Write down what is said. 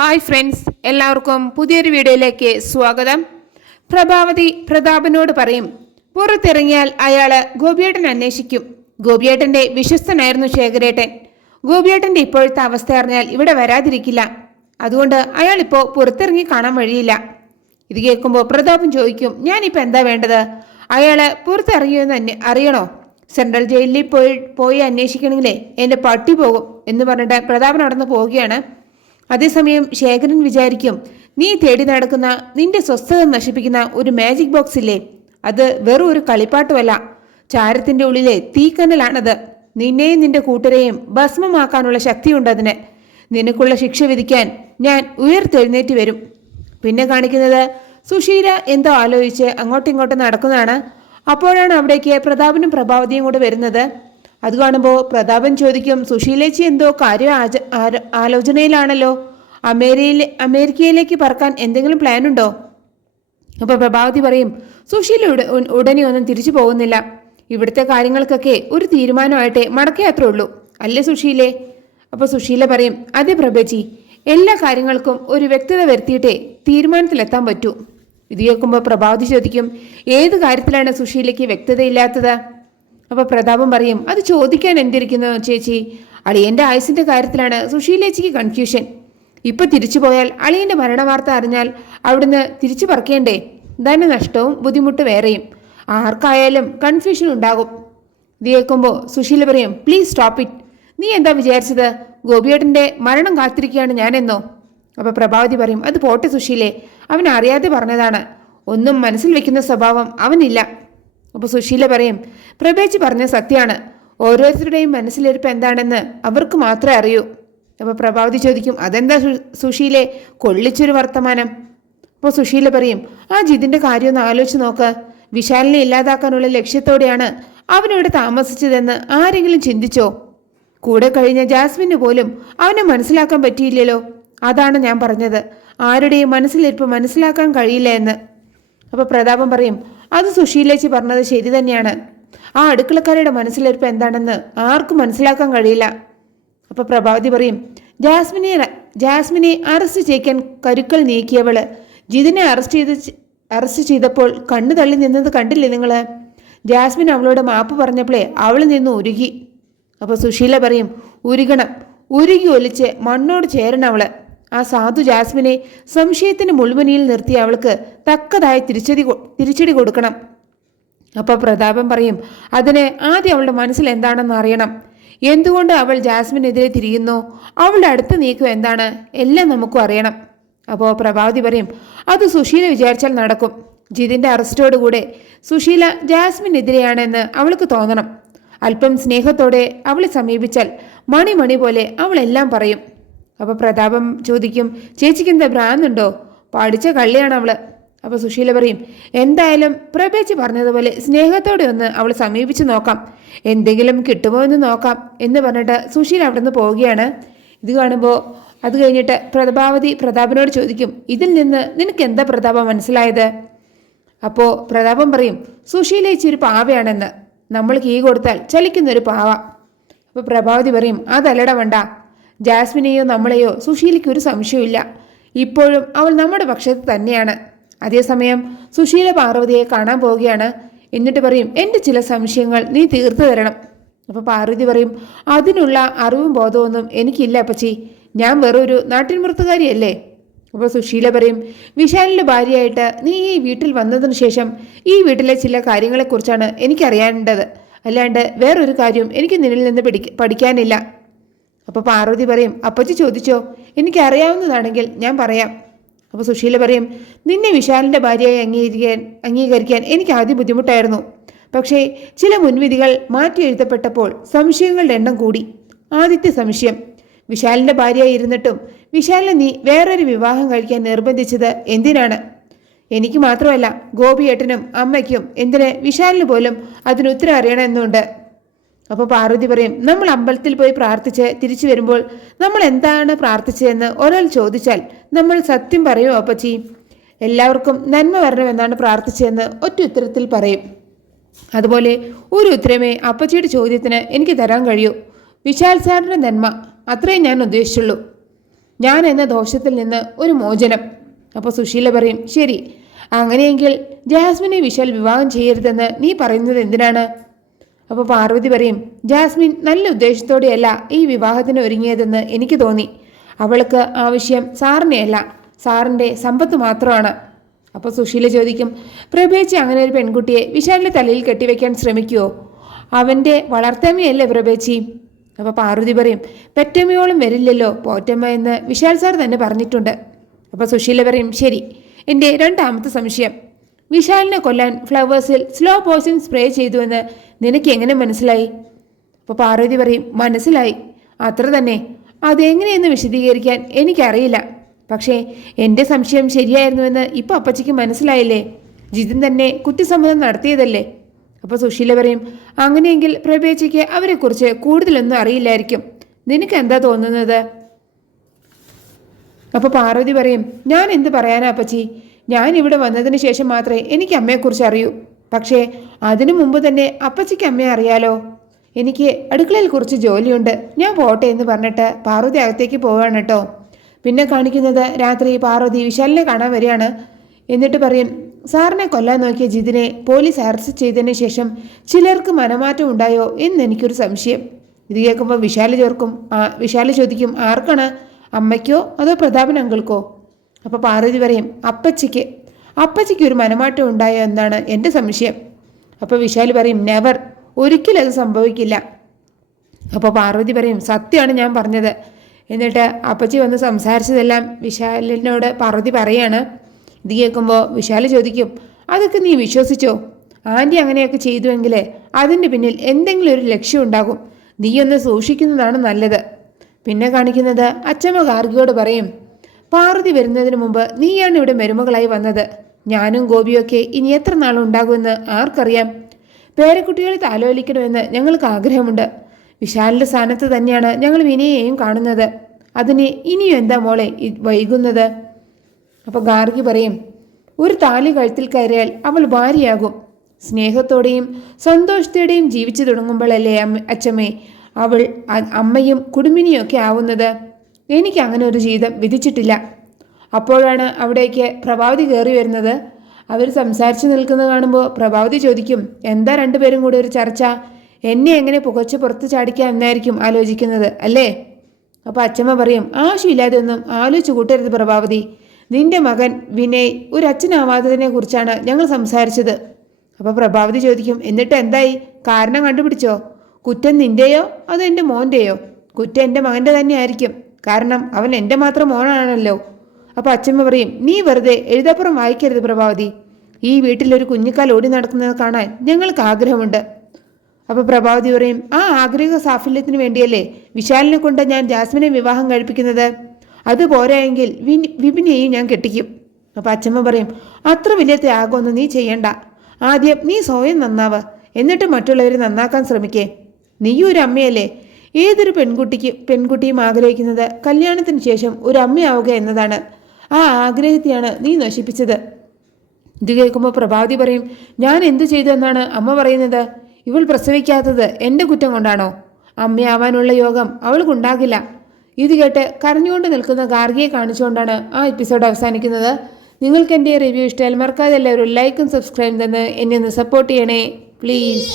Hi friends, എല്ലാവർക്കും പുതിയൊരു വീഡിയോയിലേക്ക് സ്വാഗതം. പ്രഭാവതി പ്രതാപനോട് പറയും, പുറത്തിറങ്ങിയാൽ അയാള് ഗോപിയേട്ടൻ അന്വേഷിക്കും. ഗോപിയേട്ടന്റെ വിശ്വസ്തനായിരുന്നു ശേഖരേട്ടൻ. ഗോപിയേട്ടന്റെ ഇപ്പോഴത്തെ അവസ്ഥ അറിഞ്ഞാൽ ഇവിടെ വരാതിരിക്കില്ല. അതുകൊണ്ട് അയാളിപ്പോൾ പുറത്തിറങ്ങി കാണാൻ വഴിയില്ല. ഇത് കേൾക്കുമ്പോൾ പ്രതാപൻ ചോദിക്കും, ഞാനിപ്പോൾ എന്താ വേണ്ടത്? അയാള് പുറത്തിറങ്ങിയെന്ന് അറിയണോ? സെൻട്രൽ ജയിലിൽ പോയി അന്വേഷിക്കണമെങ്കിലേ എൻ്റെ പട്ടി പോകും എന്ന് പറഞ്ഞിട്ട് പ്രതാപൻ നടന്ന് പോവുകയാണ്. അതേസമയം ശേഖരൻ വിചാരിക്കും, നീ തേടി നടക്കുന്ന നിന്റെ സ്വസ്ഥത നശിപ്പിക്കുന്ന ഒരു മാജിക് ബോക്സ് ഇല്ലേ, അത് വെറും ഒരു കളിപ്പാട്ടുമല്ല, ചാരത്തിന്റെ ഉള്ളിലെ തീക്കനലാണത്. നിന്നെയും നിന്റെ കൂട്ടരെയും ഭസ്മമാക്കാനുള്ള ശക്തിയുണ്ട് അതിന്. നിനക്കുള്ള ശിക്ഷ വിധിക്കാൻ ഞാൻ ഉയർത്തെഴുന്നേറ്റ് വരും. പിന്നെ കാണിക്കുന്നത് സുശീല എന്തോ ആലോചിച്ച് അങ്ങോട്ടും ഇങ്ങോട്ടും നടക്കുന്നതാണ്. അപ്പോഴാണ് അവിടേക്ക് പ്രതാപനും പ്രഭാവതിയും കൂടെ വരുന്നത്. അത് കാണുമ്പോൾ പ്രതാപൻ ചോദിക്കും, സുശീലേച്ചി എന്തോ കാര്യം ആലോചനയിലാണല്ലോ. അമേരിക്കയിലേക്ക് പറക്കാൻ എന്തെങ്കിലും പ്ലാൻ ഉണ്ടോ? അപ്പോൾ പ്രഭാവതി പറയും, സുശീല ഉടനെ ഒന്നും തിരിച്ചു പോകുന്നില്ല. ഇവിടുത്തെ കാര്യങ്ങൾക്കൊക്കെ ഒരു തീരുമാനമായിട്ടേ മടക്കയാത്ര ഉള്ളൂ, അല്ലേ സുശീലേ? അപ്പോൾ സുശീല പറയും, അതെ പ്രഭേജി, എല്ലാ കാര്യങ്ങൾക്കും ഒരു വ്യക്തത വരുത്തിയിട്ടേ തീരുമാനത്തിലെത്താൻ പറ്റൂ. ഇത് കേൾക്കുമ്പോൾ പ്രഭാവതി ചോദിക്കും, ഏത് കാര്യത്തിലാണ് സുശീലയ്ക്ക് വ്യക്തതയില്ലാത്തത്? അപ്പോൾ പ്രതാപം പറയും, അത് ചോദിക്കാൻ എന്തിരിക്കുന്നു ചേച്ചി, അളിയൻ്റെ ആയുസിൻ്റെ കാര്യത്തിലാണ് സുശീലേച്ചിക്ക് കൺഫ്യൂഷൻ. ഇപ്പം തിരിച്ചു പോയാൽ അളിയൻ്റെ മരണവാർത്ത അറിഞ്ഞാൽ അവിടുന്ന് തിരിച്ചു പറക്കേണ്ടേ? ധനനഷ്ടവും ബുദ്ധിമുട്ട് വേറെയും, ആർക്കായാലും കൺഫ്യൂഷൻ ഉണ്ടാകും. ഇത് കേൾക്കുമ്പോൾ സുശീല പറയും, പ്ലീസ് സ്റ്റോപ്പ് ഇറ്റ്. നീ എന്താ വിചാരിച്ചത് ഗോപിയേട്ടൻ്റെ മരണം കാത്തിരിക്കുകയാണ് ഞാനെന്നോ? അപ്പോൾ പ്രഭാവതി പറയും, അത് പോട്ടെ സുശീലേ, അവൻ അറിയാതെ പറഞ്ഞതാണ്. ഒന്നും മനസ്സിൽ വെക്കുന്ന സ്വഭാവം അവനില്ല. അപ്പോൾ സുശീല പറയും, പ്രഭേജി പറഞ്ഞ സത്യമാണ്. ഓരോരുത്തരുടെയും മനസ്സിലിരിപ്പ് എന്താണെന്ന് അവർക്ക് മാത്രമേ അറിയൂ. അപ്പോൾ പ്രഭാവതി ചോദിക്കും, അതെന്താ സുശീലെ കൊള്ളിച്ചൊരു വർത്തമാനം? അപ്പോൾ സുശീല പറയും, ആ ജിതിൻ്റെ കാര്യം ഒന്ന് ആലോചിച്ച് നോക്ക്. വിശാലിനെ ഇല്ലാതാക്കാനുള്ള ലക്ഷ്യത്തോടെയാണ് അവനിവിടെ താമസിച്ചതെന്ന് ആരെങ്കിലും ചിന്തിച്ചോ? കൂടെ കഴിഞ്ഞ ജാസ്മിന് പോലും അവനെ മനസ്സിലാക്കാൻ പറ്റിയില്ലല്ലോ. അതാണ് ഞാൻ പറഞ്ഞത്, ആരുടെയും മനസ്സിലിരിപ്പ് മനസ്സിലാക്കാൻ കഴിയില്ല എന്ന്. അപ്പോൾ പ്രതാപൻ പറയും, അത് സുശീലേച്ചി പറഞ്ഞത് ശരി തന്നെയാണ്. ആ അടുക്കളക്കാരുടെ മനസ്സിലിരിപ്പ് എന്താണെന്ന് ആർക്കും മനസ്സിലാക്കാൻ കഴിയില്ല. അപ്പോൾ പ്രഭാവതി പറയും, ജാസ്മിനെ അറസ്റ്റ് ചെയ്യിക്കാൻ കരുക്കൾ നീക്കിയവള് ജിതിനെ അറസ്റ്റ് ചെയ്തപ്പോൾ കണ്ണു തള്ളി നിന്നത് കണ്ടില്ലേ നിങ്ങൾ? ജാസ്മിൻ അവളോട് മാപ്പ് പറഞ്ഞപ്പോഴേ അവൾ നിന്ന് ഉരുകി. അപ്പോൾ സുശീല പറയും, ഉരുകി ഒലിച്ച് മണ്ണോട് ചേരണം അവള്. ആ സാധു ജാസ്മിനെ സംശയത്തിന് മുൾമുനിയിൽ നിർത്തി അവൾക്ക് തക്കതായ തിരിച്ചടി കൊടുക്കണം. അപ്പോൾ പ്രതാപൻ പറയും, അതിന് ആദ്യം അവളുടെ മനസ്സിൽ എന്താണെന്ന് അറിയണം. എന്തുകൊണ്ട് അവൾ ജാസ്മിനെതിരെ തിരിയുന്നു, അവളുടെ അടുത്ത നീക്കം എന്താണ്, എല്ലാം നമുക്കും അറിയണം. അപ്പോൾ പ്രഭാവതി പറയും, അത് സുശീല വിചാരിച്ചാൽ നടക്കും. ജിതിൻ്റെ അറസ്റ്റോടുകൂടെ സുശീല ജാസ്മിനെതിരെയാണെന്ന് അവൾക്ക് തോന്നണം. അല്പം സ്നേഹത്തോടെ അവളെ സമീപിച്ചാൽ മണി പോലെ അവളെല്ലാം പറയും. അപ്പോൾ പ്രതാപം ചോദിക്കും, ചേച്ചിക്ക് എന്താ ഭ്രാന്തുണ്ടോ? പഠിച്ച കള്ളിയാണ് അവള്. അപ്പോൾ സുശീല പറയും, എന്തായാലും പ്രഭേച്ചി പറഞ്ഞതുപോലെ സ്നേഹത്തോടെ ഒന്ന് അവൾ സമീപിച്ച് നോക്കാം, എന്തെങ്കിലും കിട്ടുമോ എന്ന് നോക്കാം എന്ന് പറഞ്ഞിട്ട് സുശീല അവിടെ നിന്ന് പോവുകയാണ്. ഇത് കാണുമ്പോൾ അത് കഴിഞ്ഞിട്ട് പ്രഭാവതി പ്രതാപനോട് ചോദിക്കും, ഇതിൽ നിന്ന് നിനക്ക് എന്താ പ്രതാപം മനസ്സിലായത്? അപ്പോൾ പ്രതാപം പറയും, സുശീലേച്ചി ഒരു പാവയാണെന്ന്. നമ്മൾ കീ കൊടുത്താൽ ചലിക്കുന്നൊരു പാവ. അപ്പോൾ പ്രഭാവതി പറയും, അതല്ലട വേണ്ട, ജാസ്മിനെയോ നമ്മളെയോ സുശീലയ്ക്ക് ഒരു സംശയമില്ല. ഇപ്പോഴും അവൾ നമ്മുടെ പക്ഷത്ത് തന്നെയാണ്. അതേസമയം സുശീല പാർവതിയെ കാണാൻ പോവുകയാണ്. എന്നിട്ട് പറയും, എൻ്റെ ചില സംശയങ്ങൾ നീ തീർത്തു തരണം. അപ്പോൾ പാർവതി പറയും, അതിനുള്ള അറിവും ബോധമൊന്നും എനിക്കില്ല അപ്പച്ചി, ഞാൻ വെറൊരു നാട്ടിൻപുറത്തുകാരിയല്ലേ. അപ്പോൾ സുശീല പറയും, വിശാലിൻ്റെ ഭാര്യയായിട്ട് നീ ഈ വീട്ടിൽ വന്നതിന് ശേഷം ഈ വീട്ടിലെ ചില കാര്യങ്ങളെക്കുറിച്ചാണ് എനിക്കറിയേണ്ടത്, അല്ലാണ്ട് വേറൊരു കാര്യം എനിക്ക് നിന്നിൽ നിന്ന് പഠിക്കാനില്ല. അപ്പോൾ പാർവതി പറയും, അപ്പച്ചി ചോദിച്ചോ, എനിക്കറിയാവുന്നതാണെങ്കിൽ ഞാൻ പറയാം. അപ്പോൾ സുശീല പറയും, നിന്നെ വിശാലിൻ്റെ ഭാര്യയായി അംഗീകരിക്കാൻ എനിക്ക് ആദ്യം ബുദ്ധിമുട്ടായിരുന്നു. പക്ഷേ ചില മുൻവിധികൾ മാറ്റി എഴുതപ്പെട്ടപ്പോൾ സംശയങ്ങളുടെ എണ്ണം കൂടി. ആദ്യത്തെ സംശയം, വിശാലിൻ്റെ ഭാര്യയായി ഇരുന്നിട്ടും വിശാലിനെ നീ വേറൊരു വിവാഹം കഴിക്കാൻ നിർബന്ധിച്ചത് എന്തിനാണ്? എനിക്ക് മാത്രമല്ല, ഗോപിയേട്ടനും അമ്മയ്ക്കും എന്തിന് വിശാലിന് പോലും അതിന് ഉത്തരം അറിയണമെന്നുണ്ട്. അപ്പോൾ പാർവതി പറയും, നമ്മൾ അമ്പലത്തിൽ പോയി പ്രാർത്ഥിച്ച് തിരിച്ചു വരുമ്പോൾ നമ്മൾ എന്താണ് പ്രാർത്ഥിച്ചതെന്ന് ഒരാൾ ചോദിച്ചാൽ നമ്മൾ സത്യം പറയുമോ അപ്പച്ചി? എല്ലാവർക്കും നന്മ വരണമെന്നാണ് പ്രാർത്ഥിച്ചതെന്ന് ഒറ്റ ഉത്തരത്തിൽ പറയും. അതുപോലെ ഒരു ഉത്തരമേ അപ്പച്ചിയുടെ ചോദ്യത്തിന് എനിക്ക് തരാൻ കഴിയൂ. വിശാൽ സാറിൻ്റെ നന്മ, അത്രയും ഞാൻ ഉദ്ദേശിച്ചുള്ളൂ. ഞാൻ എന്ന ദോഷത്തിൽ നിന്ന് ഒരു മോചനം. അപ്പോൾ സുശീല പറയും, ശരി, അങ്ങനെയെങ്കിൽ ജാസ്മിനെ വിശാൽ വിവാഹം ചെയ്യരുതെന്ന് നീ പറയുന്നത് എന്തിനാണ്? അപ്പോൾ പാർവതി പറയും, ജാസ്മിൻ നല്ല ഉദ്ദേശത്തോടെയല്ല ഈ വിവാഹത്തിന് ഒരുങ്ങിയതെന്ന് എനിക്ക് തോന്നി. അവൾക്ക് ആവശ്യം സാറിനെയല്ല, സാറിൻ്റെ സമ്പത്ത് മാത്രമാണ്. അപ്പോൾ സുശീല ചോദിക്കും, പ്രഭേച്ചി അങ്ങനെ ഒരു പെൺകുട്ടിയെ വിശാലിൻ്റെ തലയിൽ കെട്ടിവെക്കാൻ ശ്രമിക്കുമോ? അവൻ്റെ വളർത്തമ്മയല്ലേ പ്രഭേച്ചി? അപ്പോൾ പാർവതി പറയും, പെറ്റമ്മയോളം വരില്ലല്ലോ പോറ്റമ്മ എന്ന് വിശാൽ സാർ തന്നെ പറഞ്ഞിട്ടുണ്ട്. അപ്പോൾ സുശീല പറയും, ശരി, എൻ്റെ രണ്ടാമത്തെ സംശയം, വിശാലിനെ കൊല്ലാൻ ഫ്ലവേഴ്സിൽ സ്ലോ പോയിസൺ സ്പ്രേ ചെയ്തുവെന്ന് നിനക്ക് എങ്ങനെ മനസ്സിലായി? അപ്പോൾ പാർവതി പറയും, മനസ്സിലായി, അത്ര തന്നെ. അതെങ്ങനെയെന്ന് വിശദീകരിക്കാൻ എനിക്കറിയില്ല. പക്ഷേ എൻ്റെ സംശയം ശരിയായിരുന്നുവെന്ന് ഇപ്പോൾ അപ്പച്ചിക്ക് മനസ്സിലായില്ലേ? ജിതിൻ തന്നെ കുറ്റസമ്മതം നടത്തിയതല്ലേ? അപ്പോൾ സുശീല പറയും, അങ്ങനെയെങ്കിൽ പ്രഭേച്ചിക്ക് അവരെക്കുറിച്ച് കൂടുതലൊന്നും അറിയില്ലായിരിക്കും. നിനക്ക് എന്താ തോന്നുന്നത്? അപ്പോൾ പാർവതി പറയും, ഞാൻ എന്ത് പറയാനാ അപ്പച്ചി? ഞാൻ ഇവിടെ വന്നതിന് ശേഷം മാത്രമേ എനിക്ക് അമ്മയെക്കുറിച്ച് അറിയൂ. പക്ഷേ അതിനു മുമ്പ് തന്നെ അപ്പച്ചിക്ക് അമ്മയെ അറിയാലോ. എനിക്ക് അടുക്കളയിൽ കുറച്ച് ജോലിയുണ്ട്, ഞാൻ പോട്ടെ എന്ന് പറഞ്ഞിട്ട് പാർവതി അകത്തേക്ക് പോവുകയാണ് കേട്ടോ. പിന്നെ കാണിക്കുന്നത് രാത്രി പാർവതി വിശാലിനെ കാണാൻ വരികയാണ്. എന്നിട്ട് പറയും, സാറിനെ കൊല്ലാൻ നോക്കിയ ജിതിനെ പോലീസ് അറസ്റ്റ് ചെയ്തതിന് ശേഷം ചിലർക്ക് മനമാറ്റം ഉണ്ടായോ എന്ന് എനിക്കൊരു സംശയം. ഇത് കേൾക്കുമ്പോൾ വിശാല് ചോദിക്കും, ആർക്കാണ്? അമ്മയ്ക്കോ അതോ പ്രതാപൻ അങ്കിൾക്കോ? അപ്പോൾ പാർവതി പറയും, അപ്പച്ചിക്ക് ഒരു മനമാറ്റം ഉണ്ടായോ എന്നാണ് എൻ്റെ സംശയം. അപ്പോൾ വിശാല് പറയും, നെവർ, ഒരിക്കലും അത് സംഭവിക്കില്ല. അപ്പോൾ പാർവതി പറയും, സത്യമാണ് ഞാൻ പറഞ്ഞത്. എന്നിട്ട് അപ്പച്ചി വന്ന് സംസാരിച്ചതെല്ലാം വിശാലിനോട് പാർവതി പറയാണ്. ഇത് കേൾക്കുമ്പോൾ വിശാല് ചോദിക്കും, അതൊക്കെ നീ വിശ്വസിച്ചോ? ആൻറ്റി അങ്ങനെയൊക്കെ ചെയ്തുവെങ്കിൽ അതിൻ്റെ പിന്നിൽ എന്തെങ്കിലും ഒരു ലക്ഷ്യം ഉണ്ടാകും. നീയൊന്ന് സൂക്ഷിക്കുന്നതാണ് നല്ലത്. പിന്നെ കാണിക്കുന്നത് അച്ചമ്മ ഗാർഗിയോട് പറയും, പാർവതി വരുന്നതിന് മുമ്പ് നീയാണ് ഇവിടെ മരുമകളായി വന്നത്. ഞാനും ഗോപിയൊക്കെ ഇനി എത്ര നാളുണ്ടാകുമെന്ന് ആർക്കറിയാം. പേരക്കുട്ടികളെ താലോലിക്കണമെന്ന് ഞങ്ങൾക്ക് ആഗ്രഹമുണ്ട്. വിശാലിൻ്റെ സ്ഥാനത്ത് തന്നെയാണ് ഞങ്ങൾ വിനയെയും കാണുന്നത്. അതിന് ഇനിയും എന്താ മോളെ വൈകുന്നത്? അപ്പോൾ ഗാർഗി പറയും, ഒരു താലി കഴുത്തിൽ കയറിയാൽ അവൾ ഭാര്യയാകും. സ്നേഹത്തോടെയും സന്തോഷത്തോടെയും ജീവിച്ചു തുടങ്ങുമ്പോഴല്ലേ അച്ചമ്മേ അവൾ അമ്മയും കുടുംബിനിയും ഒക്കെ ആവുന്നത്. എനിക്ക് അങ്ങനെ ഒരു ജീവിതം വിധിച്ചിട്ടില്ല. അപ്പോഴാണ് അവിടേക്ക് പ്രഭാവതി കയറി വരുന്നത്. അവർ സംസാരിച്ചു നിൽക്കുന്നത് കാണുമ്പോൾ പ്രഭാവതി ചോദിക്കും, എന്താ രണ്ടുപേരും കൂടി ഒരു ചർച്ച? എന്നെ എങ്ങനെ പുകച്ച് പുറത്ത് ചാടിക്കാം എന്നായിരിക്കും ആലോചിക്കുന്നത് അല്ലേ? അപ്പോൾ അച്ചമ്മ പറയും, ആവശ്യമില്ലാതെ ഒന്നും ആലോചിച്ച് കൂട്ടരുത് പ്രഭാവതി. നിന്റെ മകൻ വിനയ് ഒരു അച്ഛനാവാത്തതിനെ കുറിച്ചാണ് ഞങ്ങൾ സംസാരിച്ചത്. അപ്പോൾ പ്രഭാവതി ചോദിക്കും, എന്നിട്ട് എന്തായി? കാരണം കണ്ടുപിടിച്ചോ? കുറ്റം നിന്റെയോ അതോ എൻ്റെ മോൻ്റെയോ? കുറ്റം എൻ്റെ മകൻ്റെ തന്നെ ആയിരിക്കും, കാരണം അവൻ എൻ്റെ മാത്രം മോനാണല്ലോ. അപ്പോൾ അച്ചമ്മ പറയും, നീ വെറുതെ എഴുതപ്പുറം വായിക്കരുത് പ്രഭാവതി. ഈ വീട്ടിലൊരു കുഞ്ഞിക്കാൽ ഓടി നടക്കുന്നത് കാണാൻ ഞങ്ങൾക്ക് ആഗ്രഹമുണ്ട്. അപ്പോൾ പ്രഭാവതി പറയും, ആ ആഗ്രഹ സാഫല്യത്തിന് വേണ്ടിയല്ലേ വിശാലിനെ കൊണ്ട് ഞാൻ ജാസ്മിനെ വിവാഹം കഴിപ്പിക്കുന്നത്. അത് പോരായെങ്കിൽ വിപിനെയും ഞാൻ കെട്ടിക്കും. അപ്പോൾ അച്ചമ്മ പറയും, അത്ര വലിയ ത്യാഗമൊന്നും നീ ചെയ്യണ്ട. ആദ്യം നീ സ്വയം നന്നാവ്, എന്നിട്ട് മറ്റുള്ളവരെ നന്നാക്കാൻ ശ്രമിക്കേ. നീയും ഒരു അമ്മയല്ലേ. ഏതൊരു പെൺകുട്ടിയും ആഗ്രഹിക്കുന്നത് കല്യാണത്തിന് ശേഷം ഒരു അമ്മയാവുക എന്നതാണ്. ആ ആഗ്രഹത്തെയാണ് നീ നശിപ്പിച്ചത്. ഇത് കേൾക്കുമ്പോൾ പ്രഭാവതി പറയും, ഞാൻ എന്തു ചെയ്തു എന്നാണ് അമ്മ പറയുന്നത്? ഇവൾ പ്രസവിക്കാത്തത് എൻ്റെ കുറ്റം കൊണ്ടാണോ? അമ്മയാവാനുള്ള യോഗം അവൾക്കുണ്ടാകില്ല. ഇത് കേട്ട് കരഞ്ഞുകൊണ്ട് നിൽക്കുന്ന ഗാർഗിയെ കാണിച്ചുകൊണ്ടാണ് ആ എപ്പിസോഡ് അവസാനിക്കുന്നത്. നിങ്ങൾക്ക് എൻ്റെ റിവ്യൂ ഇഷ്ടമായാൽ മറക്കാതെ എല്ലാവരും ലൈക്കും സബ്സ്ക്രൈബും തന്ന് എന്നെ ഒന്ന് സപ്പോർട്ട് ചെയ്യണേ പ്ലീസ്.